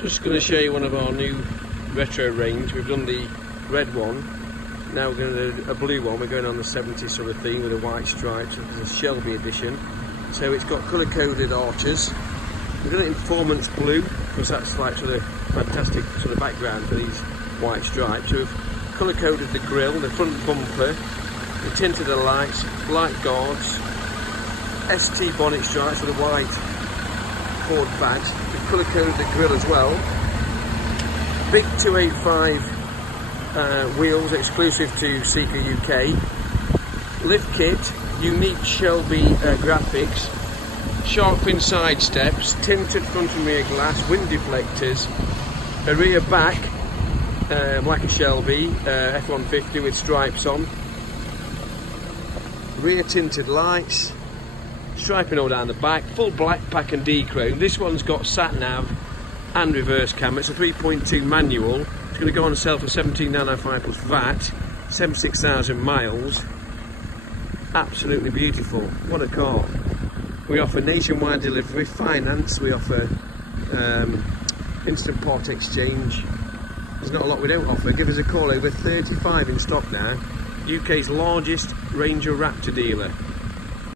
Just going to show you one of our new retro range. We've done the red one, now we're going to do a blue one. We're going on the 70s sort of theme with a white stripe. So it's a Shelby edition. So it's got colour coded arches. We've done it in performance blue because that's like sort of fantastic sort of background for these white stripes. So we've colour coded the grille, the front bumper, we tinted the lights, light guards, ST bonnet stripes with a white cord badge. We've colour coded the grille as well. Big 285 wheels exclusive to Seeker UK. Lift kit, unique Shelby graphics. Shark fin side steps, tinted front and rear glass, wind deflectors, a rear back like a Shelby F150 with stripes on, rear tinted lights, striping all down the back, full black pack and D-chrome. This one's got sat nav and reverse camera. It's a 3.2 manual. It's going to go on sale for $17,995 plus VAT, 76,000 miles. Absolutely beautiful. What a car. We offer nationwide delivery, finance, we offer instant part exchange. There's not a lot we don't offer. Give us a call, over 35 in stock now. UK's largest Ranger Raptor dealer.